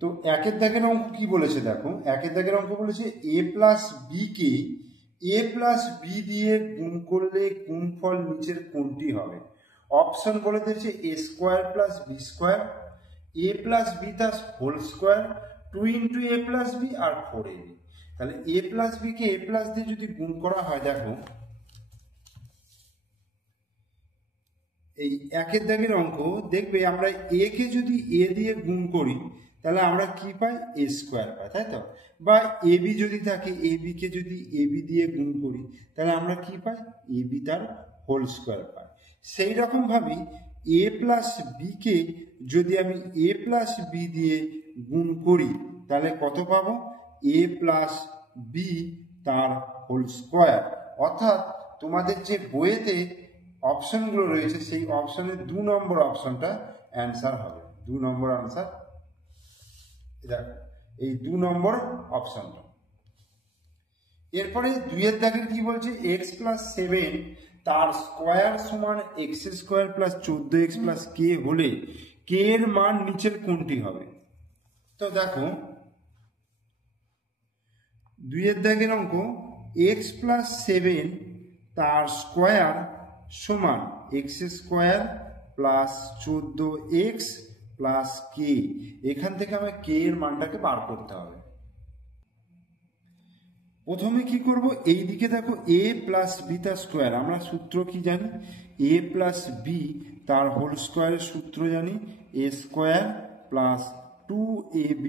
তো একের দাগের অঙ্ক কি বলেছে দেখো, একের দাগের অঙ্ক বলেছে এ প্লাস বি কে এ প্লাস বি দিয়ে গুণ করলে গুণফল নিচের কোনটি হবে? অপশন বলে দিয়েছে এ স্কোয়ার প্লাস বি স্কোয়ার, এ প্লাস বি তার হোল স্কোয়ার, 2 ইন্টু এ প্লাস বি আর 4ab। তাহলে A plus B K A plus দিয়ে যদি গুণ করা হয়, দেখো এই একের দাগের অঙ্ক দেখবে আমরা এ কে যদি এ দিয়ে গুণ করি তাহলে আমরা কি পাই? এ স্কোয়ার পাই, তাই তো? বা এ বি যদি থাকে, এ বি কে যদি এ বি দিয়ে গুণ করি তাহলে আমরা কি পাই? এ বি তার হোল স্কোয়ার পাই। সেই রকম ভাবে এ প্লাস বি কে যদি আমি এ প্লাস বি দিয়ে গুণ করি তাহলে কত পাবো? এ প্লাস বি তার হোল স্কোয়ার। অর্থাৎ তোমাদের যে বইয়েতে অপশনগুলো রয়েছে সেই অপশনের 2 নম্বর অপশনটা অ্যান্সার হবে। 2 নম্বর আনসার, দেখো এই 2 নম্বর অপশনটা। এরপরে 2 এর দাগের কি বলছে? এক্স প্লাস 7 তার স্কোয়ার সমান x square plus 14x plus k হলে কে এর মান নিচের কোনটি হবে? তো দেখো 2 এর দাগের অঙ্ক এক্স প্লাস 7 তার স্কোয়ার সমান x square plus 14x plus k. এখান থেকে আমার কে এর মানটাকে বার করতে হবে। প্রথমে কি করব? এই দিকে দেখো এ প্লাস বি তার স্কোয়ার, আমরা সূত্র কি জানি? এ প্লাস বি তার হোল স্কোয়ারের সূত্র জানি, a square plus 2ab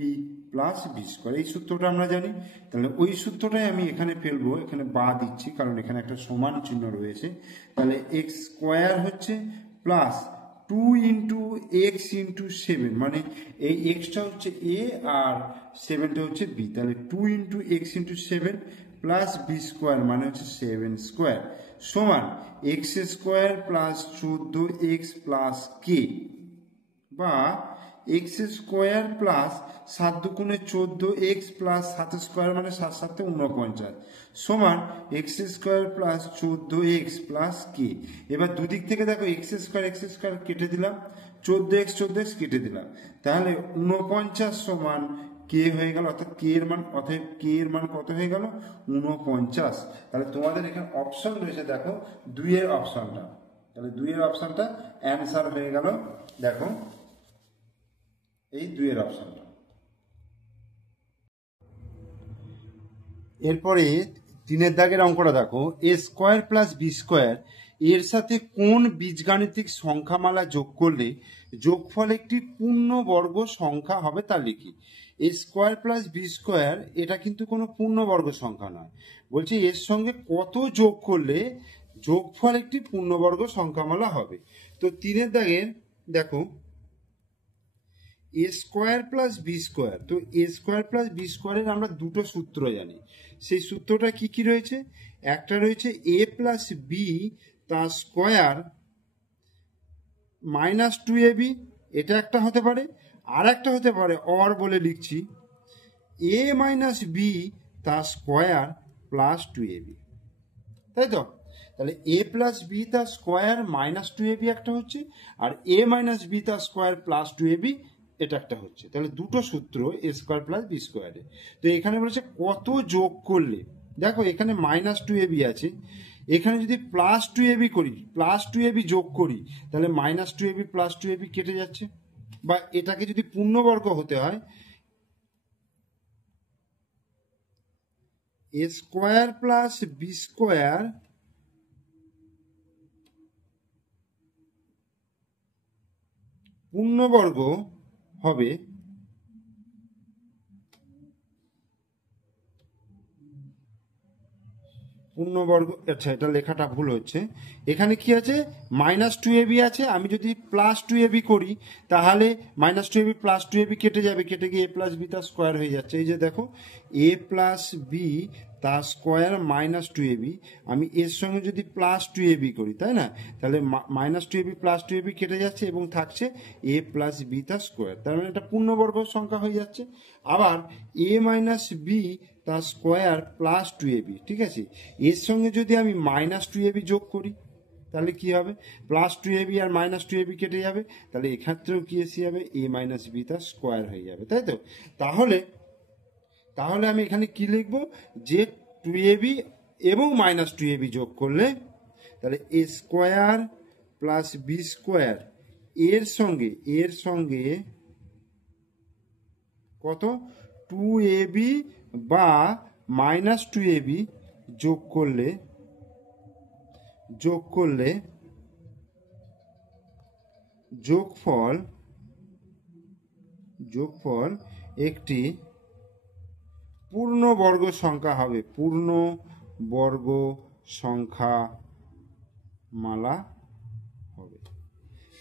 plus b square, এই সূত্রটা আমরা জানি। তাহলে ওই সূত্রটাই আমি এখানে ফেলবো, এখানে বা দিচ্ছি কারণ এখানে একটা সমান চিহ্ন রয়েছে। তাহলে এক্স স্কোয়ার হচ্ছে প্লাস 2 ইন্টু এক্স ইন্টু 7, মানে এই এক্সটা হচ্ছে এ আর 7টা হচ্ছে বি। তাহলে 2 into x into 7 plus b square মানে হচ্ছে 7 স্কোয়ার সমান x square plus 14x plus k, বা এক্স স্কোয়ার প্লাস 7 দুগুণে 14x প্লাস 7 স্কোয়ার মানে 7 7 49 সমান x square plus 14x plus k. এবার দুদিক থেকে দেখো এক্স স্কোয়ার কেটে দিলাম, 14x কেটে দিলাম, তাহলে 49 সমান কে হয়ে গেল। অর্থাৎ কে এর মান, অতএব কে এর মান কত হয়ে গেল? 49। তাহলে তোমাদের এখানে অপশন রয়েছে, দেখো 2 এর অপশনটা। তাহলে 2 এর অপশনটা অ্যান্সার হয়ে গেল, দেখো এই 2 এর অপশনটা। এরপরে 3 এর দাগের অঙ্কটা দেখো, এ স্কোয়ার প্লাস বি স্কোয়ার এর সাথে কোন বীজগাণিতিক সংখ্যামালা যোগ করলে যোগফল একটি পূর্ণবর্গ সংখ্যা হবে তা লিখি। এ স্কোয়ার প্লাস বি স্কোয়ার এটা কিন্তু কোনো পূর্ণবর্গ সংখ্যা নয়, বলছে এর সঙ্গে কত যোগ করলে যোগফল একটি পূর্ণবর্গ সংখ্যামালা হবে। তো 3 এর দাগের দেখো এ স্কোয়ার প্লাস বি স্কোয়ার, তো এ স্কোয়ার প্লাস বি স্কোয়ারের আমরা দুটো সূত্র জানি। সেই সূত্রটা কি কি রয়েছে? একটা রয়েছে এ প্লাস বি তার স্কোয়ার মাইনাস 2ab, এটা একটা হতে পারে। আর একটা হতে পারে অর বলে লিখছি, এ মাইনাস বি তার স্কোয়ার প্লাস 2ab, তাই তো? তাহলে এ প্লাস বি তার স্কোয়ার মাইনাস 2ab একটা হচ্ছে, আর এ মাইনাস বি তার স্কোয়ার প্লাস 2ab এটা একটা হচ্ছে। তাহলে দুটো সূত্র এ স্কোয়ার প্লাস বি স্কোয়ারে। তো এখানে বলেছে কত যোগ করলে, দেখো এখানে মাইনাস 2ab আছে, এখানে যদি প্লাস 2ab করি, প্লাস 2ab যোগ করি তাহলে মাইনাস 2ab প্লাস 2ab কেটে যাচ্ছে। বা এটাকে যদি পূর্ণবর্গ হতে হয়, এ স্কোয়ার প্লাস বি স্কোয়ার পূর্ণবর্গ হবে পূর্ণবর্গ, আচ্ছা এটা লেখাটা ভুল হচ্ছে, এখানে কি আছে? মাইনাস 2ab আছে, আমি যদি প্লাস 2ab করি তাহলে মাইনাস 2ab প্লাস 2ab কেটে যাবে, কেটে গিয়ে এ প্লাস বি তার স্কোয়ার হয়ে যাচ্ছে। এই যে দেখো এ প্লাস বি তার স্কোয়ার মাইনাস 2ab, আমি এর সঙ্গে যদি প্লাস 2ab করি, তাই না? তাহলে মাইনাস 2ab প্লাস 2ab কেটে যাচ্ছে এবং থাকছে এ প্লাস বি তার স্কোয়ার, তার মানে এটা পূর্ণবর্গ সংখ্যা হয়ে যাচ্ছে। আবার এ মাইনাস বি তার স্কোয়ার প্লাস 2ab, ঠিক আছে, এর সঙ্গে যদি আমি মাইনাস 2ab যোগ করি তাহলে কি হবে, প্লাস টু এবি আর মাইনাস টু এবি কেটে যাবে, তাহলে এক্ষেত্রেও কি এসে যাবে, এ মাইনাস বি তার স্কোয়ার হয়ে যাবে, তাই তো। তাহলে তাহলে আমি এখানে কি লিখব, যে টু এবি এবং মাইনাস টু এবি যোগ করলে তাহলে এ স্কোয়ার প্লাস বি স্কোয়ার এর সঙ্গে কত, টু এবি বা মাইনাস টু এবি যোগ করলে যোগফল একটি পূর্ণবর্গ সংখ্যা হবে, পূর্ণবর্গ সংখ্যা মালা হবে।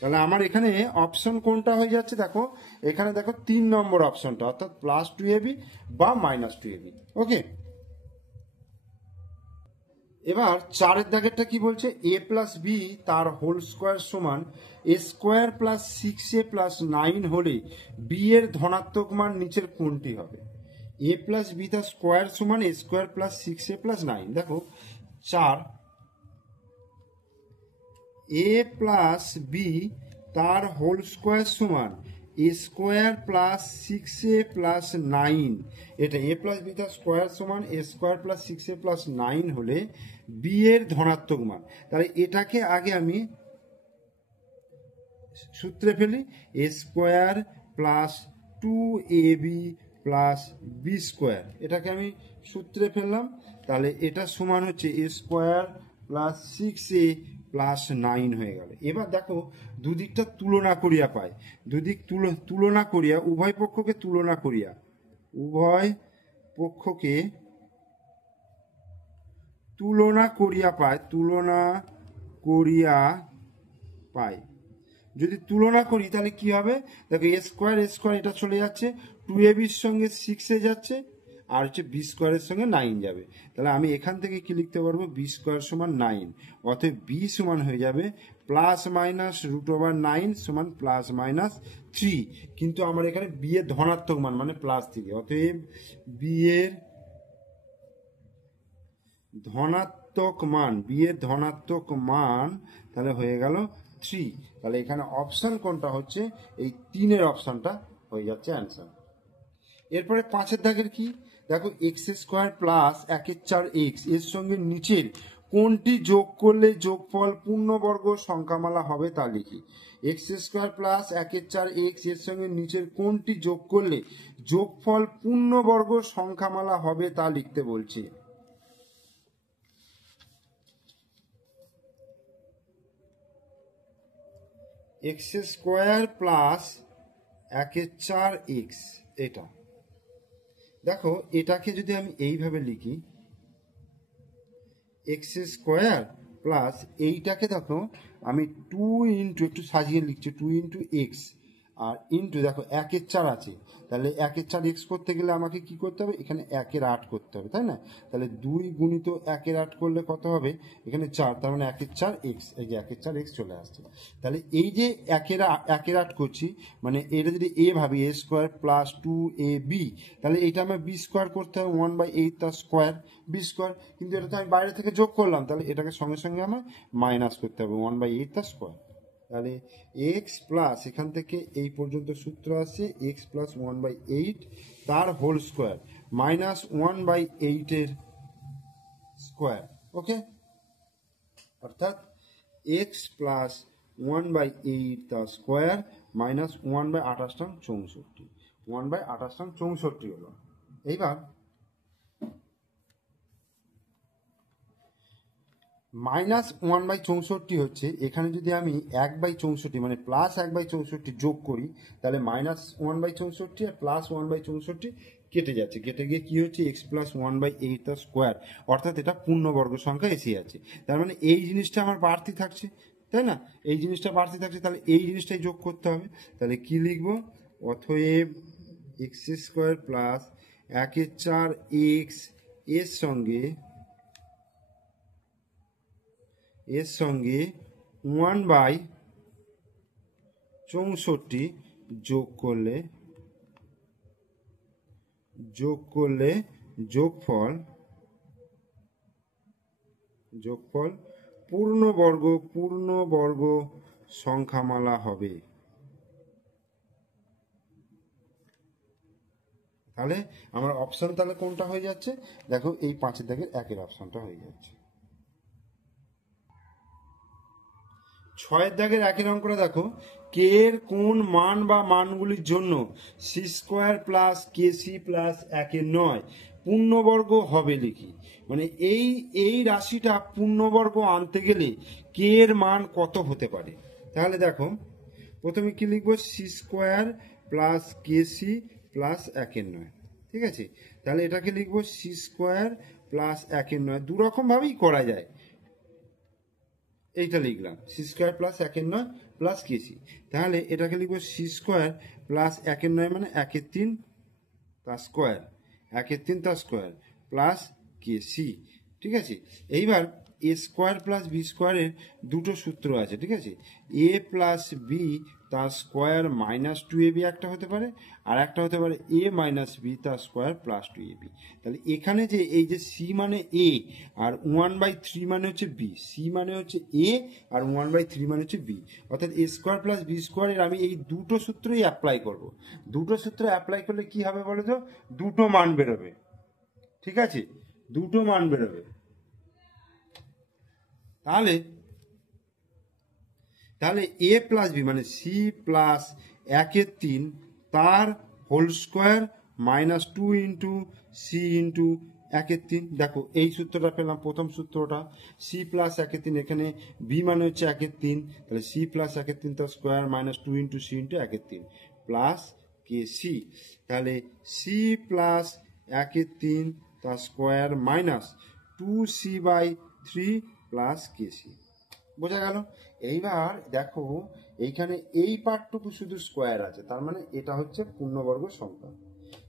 তাহলে আমার এখানে অপশন কোনটা হয়ে যাচ্ছে, দেখো এখানে দেখো 3 নম্বর অপশনটা, অর্থাৎ প্লাস টু এবি বা মাইনাস টু এবি। ওকে, এবার 4 দাগেরটা কি বলছে, এ প্লাস বি তার হোল স্কোয়ার সমান এ স্কোয়ার প্লাস 6a প্লাস 9 হলে বি এর ধনাত্মক মান নিচের কোনটি হবে। এ প্লাস বি তার স্কোয়ার সমান এ স্কোয়ার প্লাস 6a প্লাস 9। দেখো 4, এ প্লাস বি তার হোল স্কোয়ার সমান এ স্কোয়ার প্লাস 6a প্লাস 9, এটা এ প্লাস বি তার স্কোয়ার সমান এ স্কোয়ার প্লাস 6a প্লাস 9 হলে বি এর ধনাত্মক মান। তাহলে এটাকে আগে আমি সূত্রে ফেলি, a square plus 2ab plus b square, এটাকে আমি সূত্রে ফেললাম। তাহলে এটা সমান হচ্ছে এ স্কোয়ার প্লাস 6a প্লাস 9 হয়ে গেল। এবার দেখো দুদিকটা তুলনা করিয়া পাই, দুদিক তুলনা করিয়া উভয় পক্ষকে তুলনা করিয়া পাই। যদি তুলনা করি তাহলে কি হবে, দেখো এ স্কোয়ার এটা চলে যাচ্ছে, 2ab-র সঙ্গে 6a যাচ্ছে, আর হচ্ছে বি স্কোয়ারের সঙ্গে 9 যাবে। তাহলে আমি এখান থেকে কি লিখতে পারবো, বি স্কোয়ার সমান 9, অতএব বি সমান হয়ে যাবে প্লাস মাইনাস √9 সমান প্লাস মাইনাস 3। কিন্তু আমার এখানে বি এর ধনাত্মক মান মানে প্লাস 3, অতএব বি এর ধনাত্মক মান তাহলে হয়ে গেল 3। তাহলে এখানে অপশন কোনটা হচ্ছে, এই 3-এর অপশনটা হয়ে যাচ্ছে অ্যান্সার। এরপরে 5 দাগের কি, দেখো এক্স স্কোয়ার প্লাস 1/4 এক্স এর সঙ্গে নিচের কোনটি যোগ করলে যোগফল পূর্ণবর্গ সংখ্যামালা হবে তা লিখি। এক্স স্কোয়ার প্লাস 1/4 এক্স এর সঙ্গে নিচের কোনটি যোগ করলে যোগফল পূর্ণবর্গ সংখ্যামালা হবে তা লিখতে বলছে। এক্স স্কোয়ার প্লাস 1/4 এক্স, এটা দেখো এটাকে যদি আমি এইভাবে লিখি, এক্স স্কোয়ার প্লাস এইটাকে দেখো আমি 2 ইন্টু, একটু সাজিয়ে লিখছি, 2 ইন্টু এক্স আর ইন্টু দেখো 1/4 আছে, তাহলে 1/4 এক্স করতে গেলে আমাকে কি করতে হবে, এখানে 1/8 করতে হবে, তাই না। তাহলে 2 গুণিত 1/8 করলে কত হবে, এখানে 4, তার মানে 1/4 এক্স, এই যে 1/4 এক্স চলে আসছে। তাহলে এই যে 1/8 করছি, মানে এটা যদি এ ভাবি এ স্কোয়ার প্লাস 2ab, তাহলে এটা আমার বি স্কোয়ার করতে হবে 1/8 তার স্কোয়ার বি স্কোয়ার, কিন্তু এটা তো আমি বাইরে থেকে যোগ করলাম, তাহলে এটাকে সঙ্গে সঙ্গে আমার মাইনাস করতে হবে 1/8 তার স্কোয়ার। তাহলে এক্স প্লাস, এখান থেকে এই পর্যন্ত সূত্র আছে এক্স প্লাস 1/8 তার হোল স্কোয়ার মাইনাস 1/8 এর স্কোয়ার। ওকে, অর্থাৎ এক্স প্লাস 1/8 তার স্কোয়ার মাইনাস 1/28 1/28 হলো। এইবার মাইনাস 1/64 হচ্ছে, এখানে যদি আমি 1/64 মানে প্লাস 1/64 যোগ করি, তাহলে মাইনাস 1/64 আর প্লাস 1/64 কেটে যাচ্ছে, কেটে গিয়ে কি হচ্ছে, এক্স প্লাস 1/8 তার স্কোয়ার, অর্থাৎ এটা পূর্ণবর্গ সংখ্যা এসে যাচ্ছে। তার মানে এই জিনিসটা আমার বাড়তি থাকছে, তাই না, এই জিনিসটা বাড়তি থাকছে, তাহলে এই জিনিসটাই যোগ করতে হবে। তাহলে কি লিখবো, অতএব এক্স স্কোয়ার প্লাস 1/4 এক্স এর সঙ্গে 1/64 যোগ করলে যোগফল পূর্ণবর্গ সংখ্যামালা হবে। তাহলে আমার অপশন তাহলে কোনটা হয়ে যাচ্ছে? দেখো এই 5 দাগের 1 অপশনটা হয়ে যাচ্ছে। 6 দাগের 1 অঙ্কটা দেখো, কে এর কোন মান বা মানগুলির জন্য C square plus k C plus 1/9 পূর্ণবর্গ হবে লিখি। মানে এই রাশিটা পূর্ণবর্গ আনতে গেলে কে এর মান কত হতে পারে? তাহলে দেখো প্রথমে কি লিখবো, C square plus k C plus 1/9। ঠিক আছে, তাহলে এটাকে লিখবো সি স্কোয়ার প্লাস 1/9। দু রকম ভাবেই করা যায়। এইটা লিখলাম সি স্কোয়ার প্লাস 1/9 প্লাস কেসি। তাহলে এটাকে লিখবো সি স্কোয়ার প্লাস 1/9 মানে 1/3 তার স্কোয়ার, 1/3 তার স্কোয়ার প্লাস কেসি। ঠিক আছে, এইবার এ স্কোয়ার প্লাস বি স্কোয়ারের দুটো সূত্র আছে। ঠিক আছে, এ প্লাস বি তার স্কোয়ার মাইনাস 2ab একটা হতে পারে, আর একটা হতে পারে এ মাইনাস বি তার স্কোয়ার প্লাস 2ab। তাহলে এখানে যে এই যে সি মানে এ আর 1/3 মানে হচ্ছে বি, সি মানে হচ্ছে এ আর 1/3 মানে হচ্ছে বি, অর্থাৎ এ স্কোয়ার প্লাস বি স্কোয়ারের আমি এই দুটো সূত্রই অ্যাপ্লাই করব। দুটো সূত্র অ্যাপ্লাই করলে কি হবে বলো তো? দুটো মান বেরোবে। ঠিক আছে, দুটো মান বেরোবে। তাহলে এ প্লাস বি মানে সি প্লাস 1/3 তার whole square minus 2 into C into 1/3। দেখো এই সূত্রটা পেলাম, প্রথম সূত্রটা সি প্লাস 1/3, এখানে বি মানে হচ্ছে 1/3, তাহলে সি প্লাস 1/3 তার square minus 2 into C into 1/3 plus k c. তাহলে সি প্লাস 1/3 তার স্কোয়ার মাইনাস 2c/3 প্লাস কেসি। বোঝা গেল? এইবার দেখো এইখানে এই পার্টটুকু শুধু স্কোয়ার আছে, তার মানে এটা হচ্ছে পূর্ণবর্গ সংখ্যা,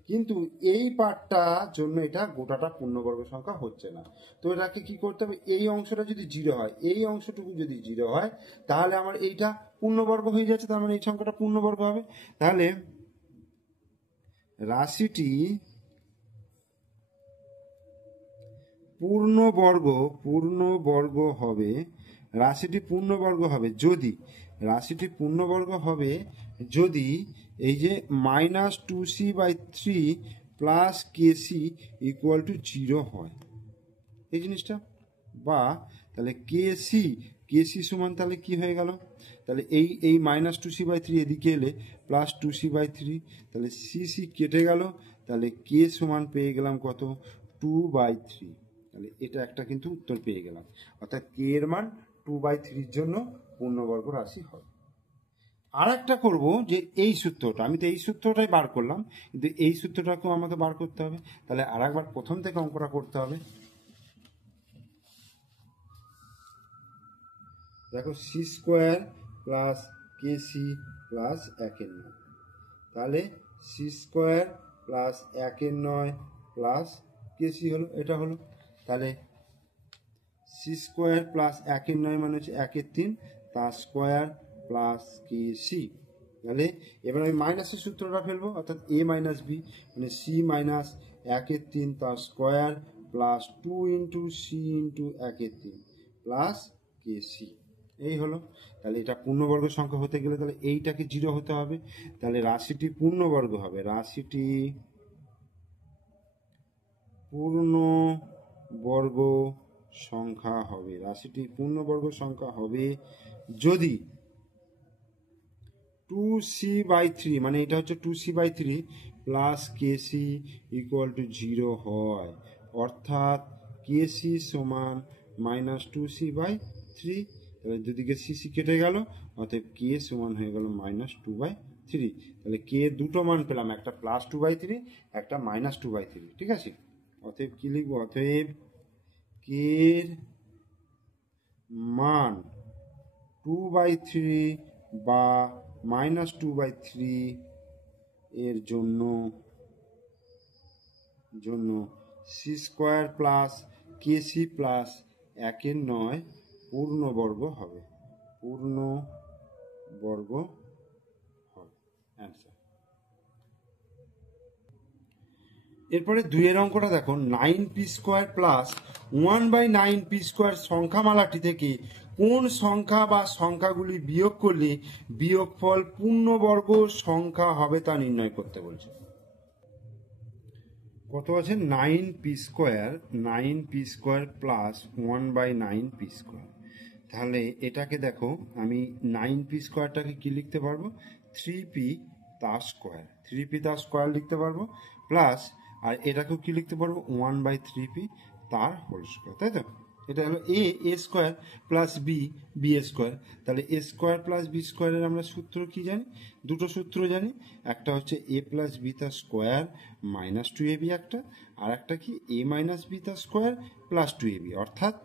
কিন্তু এই পার্টটা জন্য এটা গোটাটা পূর্ণবর্গ সংখ্যা হচ্ছে না। তো এটাকে কি করতে হবে? এই অংশটা যদি 0 হয়, এই অংশটুকু যদি 0 হয়, তাহলে আমার এইটা পূর্ণবর্গ হয়ে যাচ্ছে, তার মানে এই সংখ্যাটা পূর্ণবর্গ হবে। তাহলে রাশিটি পূর্ণবর্গ হবে, রাশিটি পূর্ণবর্গ হবে যদি, রাশিটি পূর্ণবর্গ হবে যদি এই যে minus 2c/3 plus KC equal to 0 হয়, এই জিনিসটা। বা তাহলে কেসি সমান তাহলে কি হয়ে গেল? তাহলে এই মাইনাস 2c/3 এদিকে এলে প্লাস 2c/3, তাহলে সি কেটে গেল, তাহলে কে সমান পেয়ে গেলাম কত? 2/3। তাহলে এটা একটা কিন্তু উত্তর পেয়ে গেলাম, অর্থাৎ কে এর মান 2/3 জন্য পূর্ণবর্গ রাশি হবে। আর একটা করবো যে এই সূত্রটা, আমি তো এই সূত্রটাই বার করলাম, কিন্তু এই সূত্রটাকেও আমাকে বার করতে হবে। তাহলে আর একবার প্রথম থেকে অঙ্কটা করতে হবে। দেখো C square plus k C plus 1/9, তাহলে C square plus 1/9 plus k C হলো, এটা হলো। তাহলে সি স্কোয়ার প্লাস 1/9 মানে হচ্ছে 1/3 তার স্কোয়ার প্লাস কে সি। তাহলে এবার আমি মাইনাসের সূত্রটা ফেলবো, অর্থাৎ এ মাইনাস বি মানে সি মাইনাস 1/3 তার square plus 2 into C into 1/3 plus k c. এই হলো। তাহলে এটা পূর্ণবর্গ সংখ্যা হতে গেলে তাহলে এইটাকে 0 হতে হবে, তাহলে রাশিটি পূর্ণবর্গ হবে, রাশিটি পূর্ণবর্গ সংখ্যা হবে, রাশিটি পূর্ণবর্গ সংখ্যা হবে যদি 2c/3 মানে এটা হচ্ছে 2c/3 plus KC equal to 0 হয়, অর্থাৎ কেসি সমান মাইনাস 2c/3। তাহলে দুদিকে সিসি কেটে গেল, অতএব কে সমান হয়ে গেল মাইনাস 2/3। তাহলে কে দুটো মান পেলাম, একটা প্লাস 2/3, একটা মাইনাস 2/3। ঠিক আছে, অতএব কি লিখবো? অতএব কে মান 2/3 বা মাইনাস 2/3 এর জন্য সি স্কোয়ার প্লাস কেসি প্লাস 1/9 পূর্ণবর্গ হবে, পূর্ণবর্গ হবে। অ্যান্সার। এরপরে 2 এর অঙ্কটা দেখো, 9p² প্লাস 1/9p² সংখ্যামালাটি থেকে কোন সংখ্যা বা সংখ্যাগুলি বিয়োগ করলে বিয়োগফল পূর্ণবর্গ সংখ্যা হবে তা নির্ণয় করতে বলছে। কত আছে? 9p² plus 1/9p²। তাহলে এটাকে দেখো, আমি 9p² কি লিখতে পারবো? 3p তার স্কোয়ার, 3p তার স্কোয়ার লিখতে পারবো, প্লাস আর এটাকেও কি লিখতে পারবো? 1/3p তার হোল স্কোয়ার, তাই তো? এটা হলো এ স্কোয়ার প্লাস বি স্কোয়ার। তাহলে এ স্কোয়ার প্লাস বি স্কোয়ারের আমরা সূত্র কি জানি? দুটো সূত্র জানি। একটা হচ্ছে এ প্লাস বি তার স্কোয়ার মাইনাস 2ab একটা, আর একটা কি এ মাইনাস বি তার স্কোয়ার প্লাস 2ab। অর্থাৎ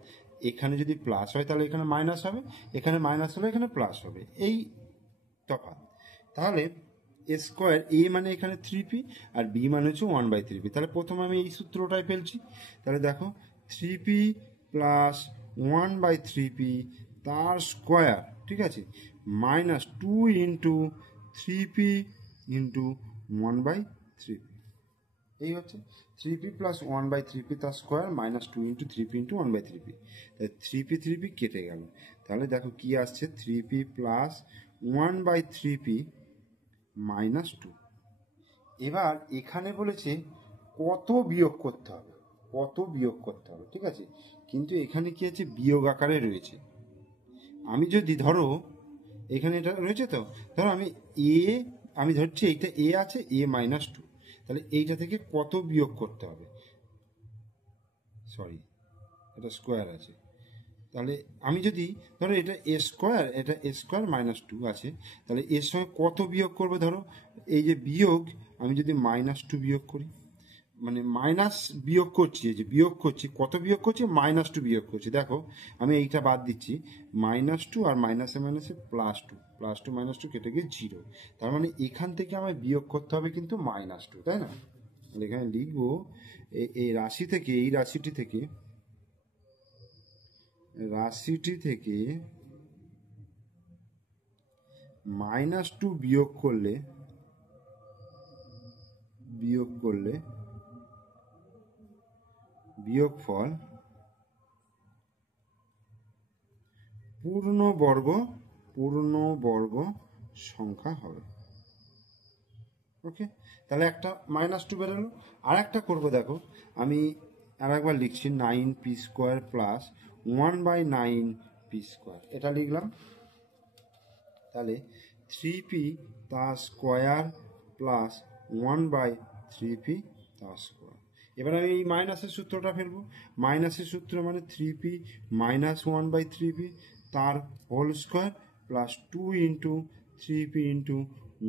এখানে যদি প্লাস হয় তাহলে এখানে মাইনাস হবে, এখানে মাইনাস হলে এখানে প্লাস হবে, এই তফাৎ। তাহলে এ স্কোয়ার, এ মানে এখানে 3p আর বি মানে হচ্ছে 1/3p। তাহলে প্রথমে আমি এই সূত্রটাই ফেলছি। তাহলে দেখো 3p প্লাস 1/3p তার স্কোয়ার, ঠিক আছে, minus 2 into 3p into 1/3p। এই হচ্ছে 3p প্লাস 1/3p তার square minus 2 into 3p into 1/3p। তাহলে 3p কেটে গেল। তাহলে দেখো কি আসছে? 3p plus 1/3p minus 2। এবার এখানে বলেছে কত বিয়োগ করতে হবে, কত বিয়োগ করতে হবে, ঠিক আছে? কিন্তু এখানে কি আছে? বিয়োগ আকারে রয়েছে। আমি যদি ধরো এখানে এটা রয়েছে, তো ধরো আমি ধরছি এইটা এ আছে, এ মাইনাস 2। তাহলে এইটা থেকে কত বিয়োগ করতে হবে? সরি, এটা স্কোয়ার আছে। তাহলে আমি যদি ধরো এটা এ স্কোয়ার, এটা এ স্কোয়ার মাইনাস 2 আছে, তাহলে এর সঙ্গে কত বিয়োগ করবে? ধরো এই যে বিয়োগ, আমি যদি মাইনাস 2 বিয়োগ করি, মানে মাইনাস বিয়োগ করছি, এই যে বিয়োগ করছি, কত বিয়োগ করছি? মাইনাস 2 বিয়োগ করছি। দেখো আমি এইটা বাদ দিচ্ছি, মাইনাস 2 আর মাইনাসে মাইনাসে প্লাস 2, প্লাস 2 মাইনাস 2 কেটে গিয়ে 0। তার মানে এখান থেকে আমায় বিয়োগ করতে হবে কিন্তু মাইনাস 2, তাই না? এখানে লিখবো এই রাশিটি থেকে মাইনাস 2 বিয়োগ করলে বিয়োগফল পূর্ণবর্গ সংখ্যা হবে। ওকে, তাহলে একটা মাইনাস 2 বেরোলো। আর একটা করবো, দেখো আমি আর একবার লিখছি 9p² প্লাস 1/9p², এটা লিখলাম। তাহলে 3p তার স্কোয়ার প্লাস 1/3p তার স্কোয়ার। এবার আমি এই মাইনাসের সূত্রটা ফেলবো। মাইনাসের সূত্র মানে 3p মাইনাস 1/3p তার whole square plus 2 into 3p into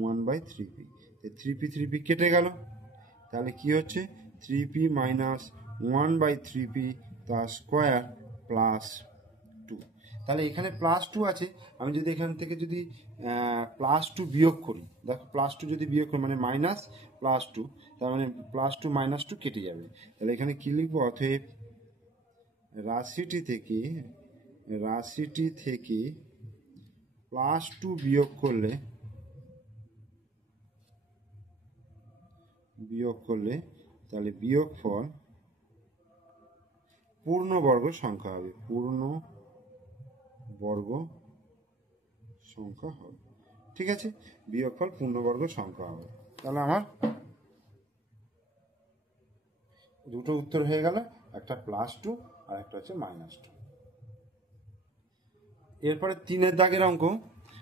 1/3p। 3p কেটে গেল। তাহলে কি হচ্ছে? 3p মাইনাস 1/3p তার স্কোয়ার প্লাস 2। তাহলে এখানে প্লাস 2 আছে, আমি যদি এখান থেকে যদি প্লাস 2 বিয়োগ করি, দেখো প্লাস 2 যদি বিয়োগ করি মানে মাইনাস প্লাস 2, তার মানে প্লাস 2 মাইনাস 2 কেটে যাবে। তাহলে এখানে কি লিখবো? অতএব রাশিটি থেকে প্লাস 2 বিয়োগ করলে তাহলে বিয়োগফল পূর্ণবর্গ সংখ্যা হবে, ঠিক আছে? বিয়োগফল পূর্ণবর্গ সংখ্যা হবে। তাহলে আমার দুটো উত্তর হয়ে গেল, একটা প্লাস 2 আর একটা হচ্ছে মাইনাস 2। এরপরে 3 দাগের অঙ্ক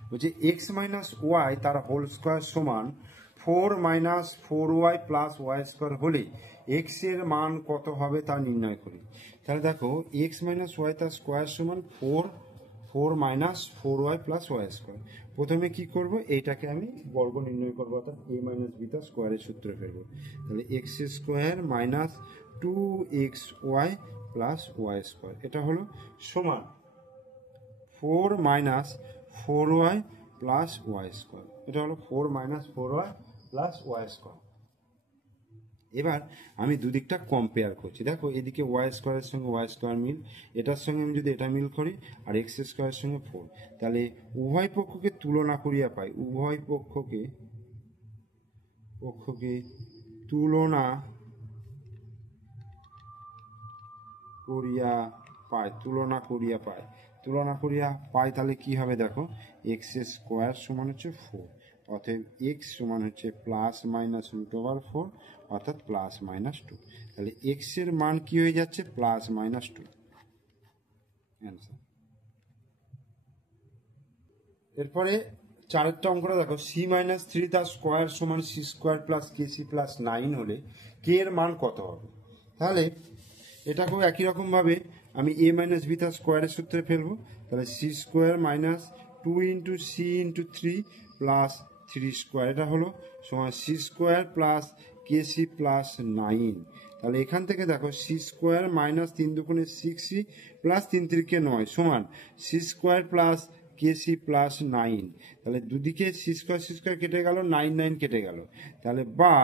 বলছে x মাইনাস ওয়াই তার হোল স্কোয়ার সমান 4 minus 4y plus Y square হলে x এর মান কত হবে তা নির্ণয় করি। তাহলে দেখো x মাইনাস ওয়াই তার স্কোয়ার সমান 4 minus 4y plus Y square. প্রথমে কি করব? এইটাকে আমি বর্গ নির্ণয় করবো, অর্থাৎ a মাইনাস বি তার স্কোয়ারের সূত্র ফেলবো। তাহলে X square minus 2xy plus Y square, এটা হলো সমান 4 minus 4y plus Y square. এটা হলো 4 minus 4y plus Y square. এবার আমি দুদিকটা কম্পেয়ার করছি। দেখো এদিকে ওয়াই স্কোয়ারের সঙ্গে ওয়াই স্কোয়ার মিল, এটার সঙ্গে আমি যদি এটা মিল করি, আর এক্স স্কোয়ারের সঙ্গে 4, তাহলে উভয় পক্ষকে তুলনা করিয়া পাই, উভয় পক্ষকে তুলনা করিয়া পাই, তুলনা করিয়া পাই, তুলনা করিয়া পাই, তাহলে কি হবে দেখো, এক্স স্কোয়ার সমান হচ্ছে 4, অতএব এক্স সমান হচ্ছে প্লাস মাইনাস √4, অর্থাৎ প্লাস মাইনাস 2। তাহলে এক্স এর মান কি হয়ে যাচ্ছে, প্লাস মাইনাস 2। অ্যান্সার। এরপরে চারেরটা অঙ্কটা দেখো, c-3 তার স্কোয়ার সমান c² প্লাস kc প্লাস 9 হলে কে এর মান কত হবে। তাহলে এটাকেও একই রকমভাবে আমি a - b তার স্কোয়ারের সূত্রে ফেলবো। তাহলে c² মাইনাস 2 × c × 3 প্লাস 3², এটা হলো সমান c² প্লাস kc প্লাস 9। তাহলে এখান থেকে দেখো c² মাইনাস 3 × 2 = 6c প্লাস 3 × 3 = 9 সমান c² প্লাস kc প্লাস 9। তাহলে দুদিকে c² কেটে গেল, 9 9 কেটে গেল, তাহলে বা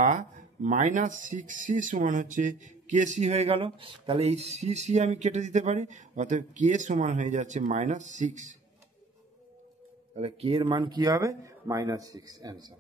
মাইনাস 6c সমান হচ্ছে kc হয়ে গেল। তাহলে এই cc আমি কেটে দিতে পারি, অতএব k সমান হয়ে যাচ্ছে -6। তাহলে k এর মান কি হবে, -6। অ্যান্সার।